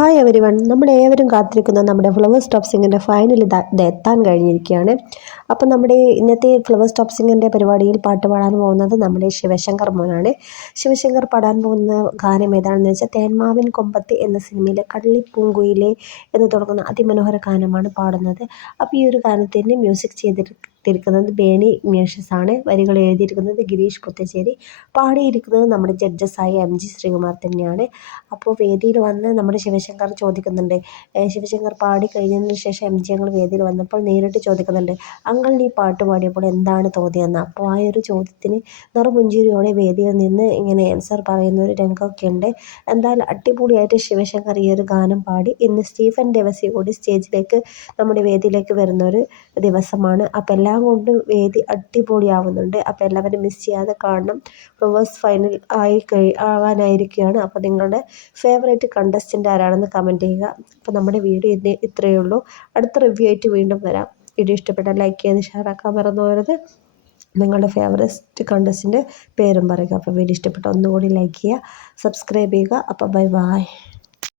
Hi every one, നമ്മളേവരും കാത്തിരിക്കുന്ന നമ്മുടെ flowers top സിംഗിൻ്റെ ഫൈനൽ ഇത് എത്താൻ കഴിഞ്ഞിരിക്കുകയാണ്. അപ്പം നമ്മുടെ ഇന്നത്തെ ഫ്ലവേഴ്സ് ടോപ്പ് സിംഗിൻ്റെ പരിപാടിയിൽ പാട്ട് പാടാൻ പോകുന്നത് നമ്മുടെ ശിവശങ്കർ മോനാണ്. ശിവശങ്കർ പാടാൻ പോകുന്ന ഗാനം ഏതാണെന്ന് വെച്ചാൽ തേന്മാവിൻ കൊമ്പത്ത് എന്ന സിനിമയിലെ കള്ളിപ്പൂങ്കുയിലെ എന്ന് തുടങ്ങുന്ന അതിമനോഹര ഗാനമാണ് പാടുന്നത്. അപ്പോൾ ഈ ഒരു ഗാനത്തിന് മ്യൂസിക് ചെയ്തിരിക്കുന്നത് ബേണി ഇഗ്നേഷ്യസ് ആണ്. വരികൾ എഴുതിയിരിക്കുന്നത് ഗിരീഷ് പുത്തശ്ശേരി, പാടിയിരിക്കുന്നത് നമ്മുടെ ജഡ്ജസായ MG ശ്രീകുമാർ തന്നെയാണ്. അപ്പോൾ വേദിയിൽ വന്ന് നമ്മുടെ ശിവശങ്കർ ചോദിക്കുന്നുണ്ട്. ശിവശങ്കർ പാടി കഴിഞ്ഞതിന് ശേഷം MG ഞങ്ങൾ വേദിയിൽ വന്നപ്പോൾ നേരിട്ട് ചോദിക്കുന്നുണ്ട്, അങ്കിൾ ഈ പാട്ട് പാടിയപ്പോൾ എന്താണ് തോന്നിയെന്ന്. അപ്പോൾ ആ ഒരു ചോദ്യത്തിന് നിറപുഞ്ചിരിയോടെ വേദിയിൽ നിന്ന് ഇങ്ങനെ ആൻസർ പറയുന്ന ഒരു രംഗമൊക്കെ ഉണ്ട്. എന്തായാലും അടിപൊളിയായിട്ട് ശിവശങ്കർ ഈ ഒരു ഗാനം പാടി. ഇന്ന് സ്റ്റീഫൻ ദേവസി കൂടി സ്റ്റേജിലേക്ക് നമ്മുടെ വേദിയിലേക്ക് വരുന്ന ഒരു ദിവസമാണ്. അപ്പോൾ എല്ലാം കൊണ്ടും വേദി അടിപൊളിയാവുന്നുണ്ട്. അപ്പോൾ എല്ലാവരും മിസ് ചെയ്യാതെ കാണണം. ഫ്ലവേഴ്സ് ഫൈനൽ ആവാനായിരിക്കുകയാണ്. അപ്പോൾ നിങ്ങളുടെ ഫേവറേറ്റ് കണ്ടസ്റ്റൻ്റ് ആരാണെന്ന് കമൻറ്റ് ചെയ്യുക. അപ്പോൾ നമ്മുടെ വീഡിയോ ഇത്രയേ ഉള്ളൂ. അടുത്ത റിവ്യൂ ആയിട്ട് വീണ്ടും വരാം. വീഡിയോ ഇഷ്ടപ്പെട്ടാൽ ലൈക്ക് ചെയ്ത് ഷെയർ ആക്കാൻ മറന്നു പോകരുത്. നിങ്ങളുടെ ഫേവറേറ്റ് കണ്ടസ്റ്റൻ്റെ പേരും പറയുക. അപ്പോൾ വീഡിയോ ഇഷ്ടപ്പെട്ടാൽ ഒന്നുകൂടി ലൈക്ക് ചെയ്യുക, സബ്സ്ക്രൈബ് ചെയ്യുക. അപ്പോൾ ബൈ.